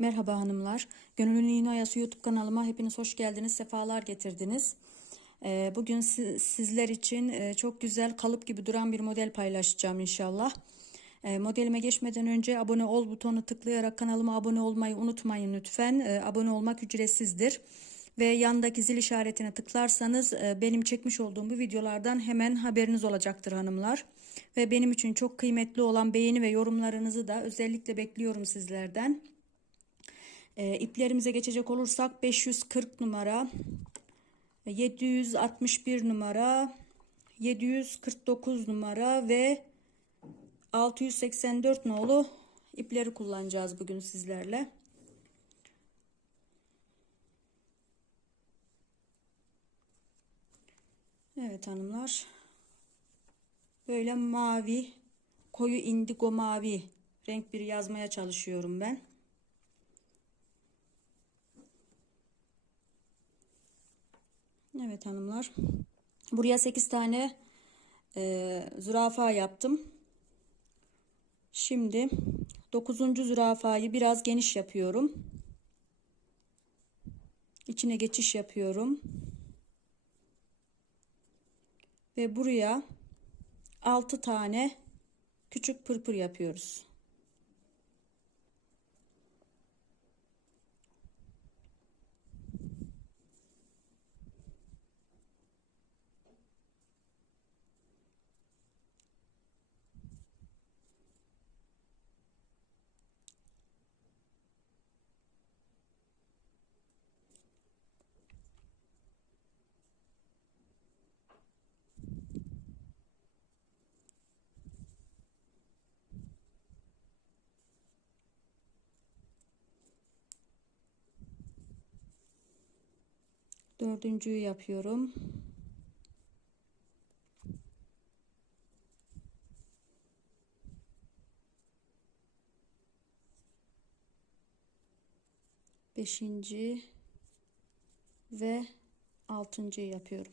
Merhaba hanımlar. Gönüllü İğne Oyası YouTube kanalıma hepiniz hoş geldiniz, sefalar getirdiniz. Ee, Bugün si- sizler için e, çok güzel kalıp gibi duran bir model paylaşacağım inşallah. Ee, Modelime geçmeden önce abone ol butonu tıklayarak kanalıma abone olmayı unutmayın lütfen. Ee, Abone olmak ücretsizdir. Ve yandaki zil işaretine tıklarsanız e, benim çekmiş olduğum bu videolardan hemen haberiniz olacaktır hanımlar. Ve benim için çok kıymetli olan beğeni ve yorumlarınızı da özellikle bekliyorum sizlerden. E, iplerimize geçecek olursak 540 numara, 761 numara, 749 numara ve 684 nolu ipleri kullanacağız bugün sizlerle. Evet hanımlar. Böyle mavi, koyu indigo mavi renk bir yazmaya çalışıyorum ben. Evet hanımlar. Buraya 8 tane e, zürafa yaptım. Şimdi 9. zürafayı biraz geniş yapıyorum. İçine geçiş yapıyorum. Ve buraya 6 tane küçük pırpır yapıyoruz. Dördüncüyü yapıyorum. Beşinci ve altıncıyı yapıyorum.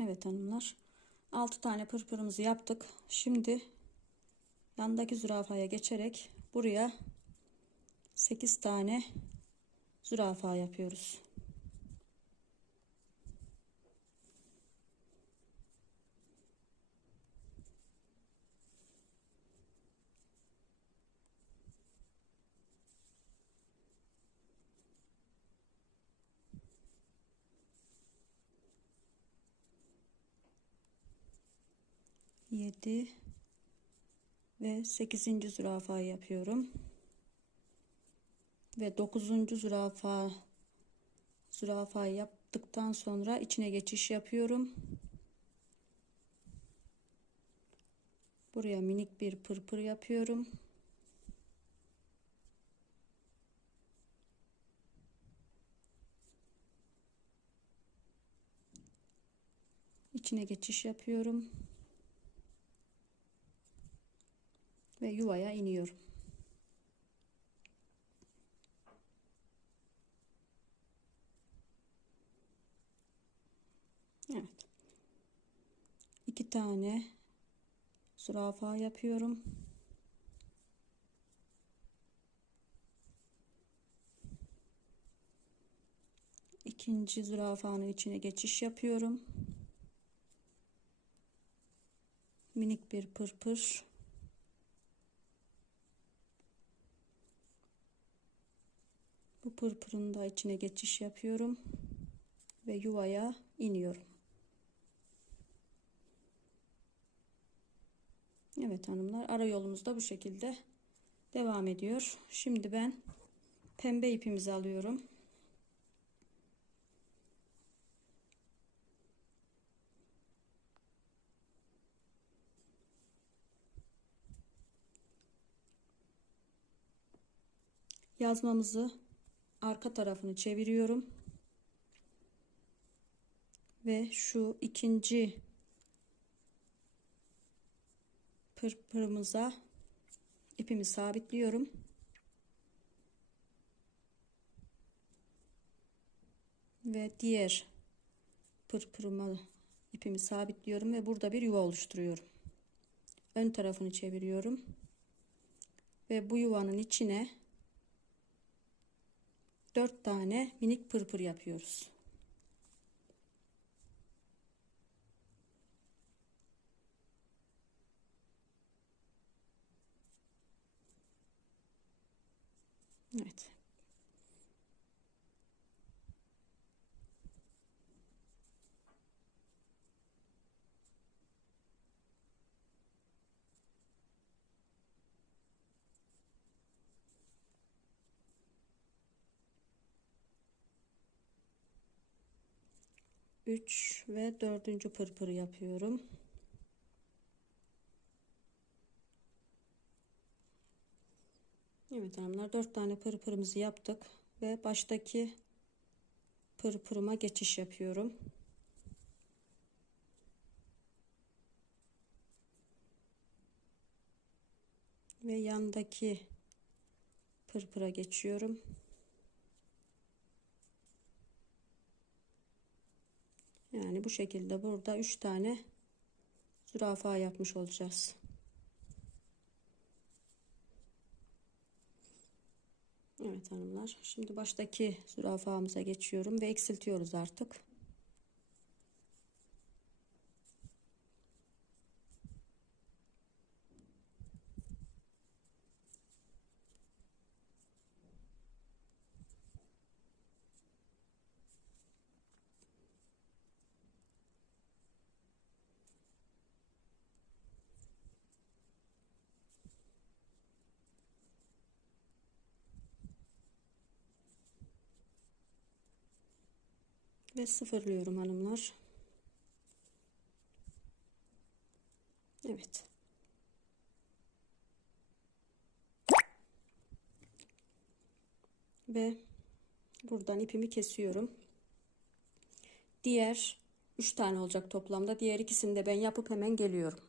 Evet hanımlar. 6 tane pırpırımızı yaptık. Şimdi yandaki zürafaya geçerek buraya 8 tane zürafa yapıyoruz. Yedi ve 8. zürafayı yapıyorum. Ve 9. zürafa zürafayı yaptıktan sonra içine geçiş yapıyorum. Buraya minik bir pırpır yapıyorum. İçine geçiş yapıyorum. Ve yuvaya iniyorum. Evet. İki tane zürafa yapıyorum. İkinci zürafanın içine geçiş yapıyorum. Minik bir pırpır. Bu pırpırın da içine geçiş yapıyorum ve yuvaya iniyorum. Evet hanımlar ara yolumuz da bu şekilde devam ediyor. Şimdi ben pembe ipimizi alıyorum. Yazmamızı arka tarafını çeviriyorum. Ve şu ikinci pırpırımıza ipimi sabitliyorum. Ve diğer pırpırıma ipimi sabitliyorum ve burada bir yuva oluşturuyorum. Ön tarafını çeviriyorum. Ve bu yuvanın içine 4 tane minik pırpır yapıyoruz. Evet. Üç ve dördüncü pırpırı yapıyorum. Evet hanımlar dört tane pırpırımızı yaptık ve baştaki pırpırıma geçiş yapıyorum. Ve yandaki pırpıra geçiyorum. Yani bu şekilde burada üç tane zürafa yapmış olacağız. Evet hanımlar. Şimdi baştaki zürafamıza geçiyorum ve eksiltiyoruz artık. Ve sıfırlıyorum hanımlar. Evet. Ve buradan ipimi kesiyorum. Diğer 3 tane olacak toplamda. Diğer ikisini de ben yapıp hemen geliyorum.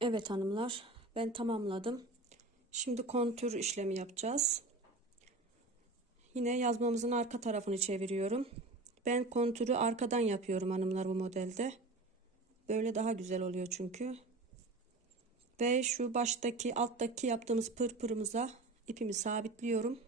Evet hanımlar ben tamamladım. Şimdi kontür işlemi yapacağız. Yine yazmamızın arka tarafını çeviriyorum. Ben kontürü arkadan yapıyorum hanımlar bu modelde. Böyle daha güzel oluyor çünkü. Ve şu baştaki alttaki yaptığımız pırpırımıza ipimi sabitliyorum.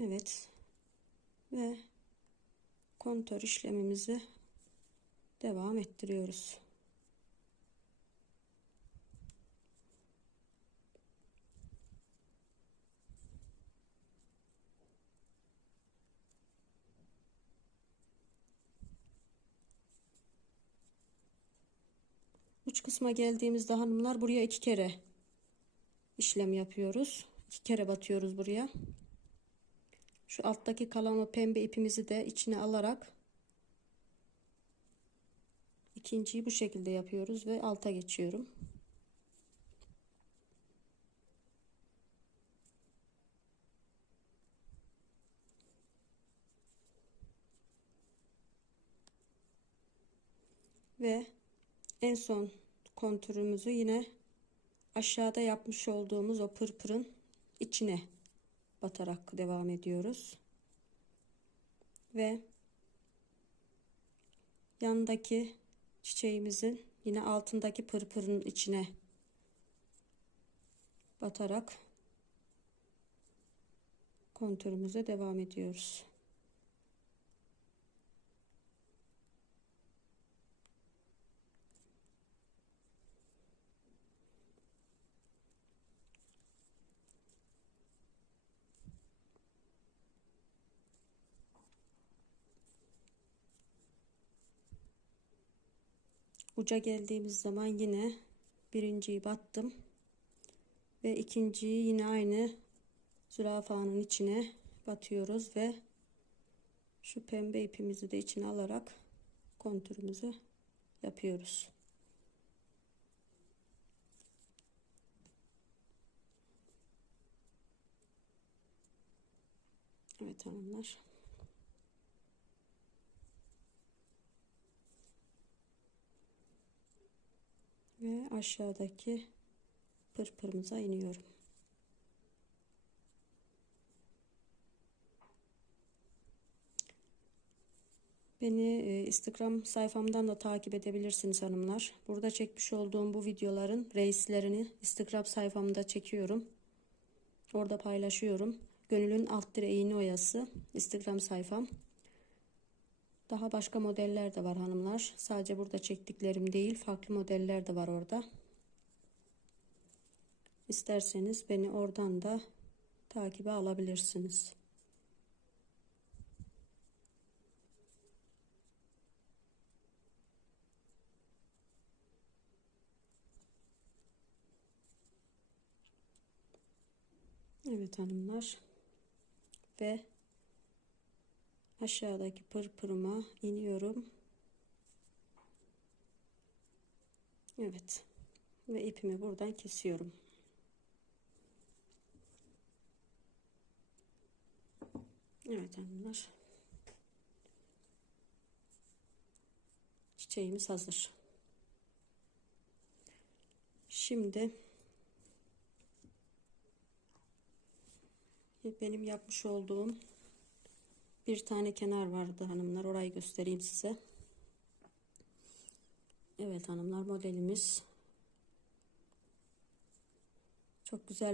Evet. Ve kontör işlemimizi devam ettiriyoruz. Uç kısma geldiğimizde hanımlar buraya iki kere işlem yapıyoruz. İki kere batıyoruz buraya. Şu alttaki kalan o pembe ipimizi de içine alarak ikinciyi bu şekilde yapıyoruz ve alta geçiyorum. Ve en son kontürümüzü yine aşağıda yapmış olduğumuz o pırpırın içine batarak devam ediyoruz. Ve yandaki çiçeğimizin yine altındaki pırpırın içine batarak kontürümüze devam ediyoruz. Uca geldiğimiz zaman yine birinciyi battım ve ikinciyi yine aynı zürafanın içine batıyoruz ve şu pembe ipimizi de içine alarak kontürümüzü yapıyoruz. Evet hanımlar. Ve aşağıdaki pırpırımıza iniyorum. Beni e, Instagram sayfamdan da takip edebilirsiniz hanımlar. Burada çekmiş olduğum bu videoların reislerini Instagram sayfamda çekiyorum. Orada paylaşıyorum. Gönül'ün alt dire iğne oyası Instagram sayfam. Daha başka modeller de var hanımlar. Sadece burada çektiklerim değil, farklı modeller de var orada. İsterseniz beni oradan da takibe alabilirsiniz. Evet hanımlar. Ve aşağıdaki pırpırıma iniyorum. Evet. Ve ipimi buradan kesiyorum. Evet hanımlar. Çiçeğimiz hazır. Şimdi benim yapmış olduğum bir tane kenar vardı hanımlar. Orayı göstereyim size. Evet hanımlar modelimiz çok güzel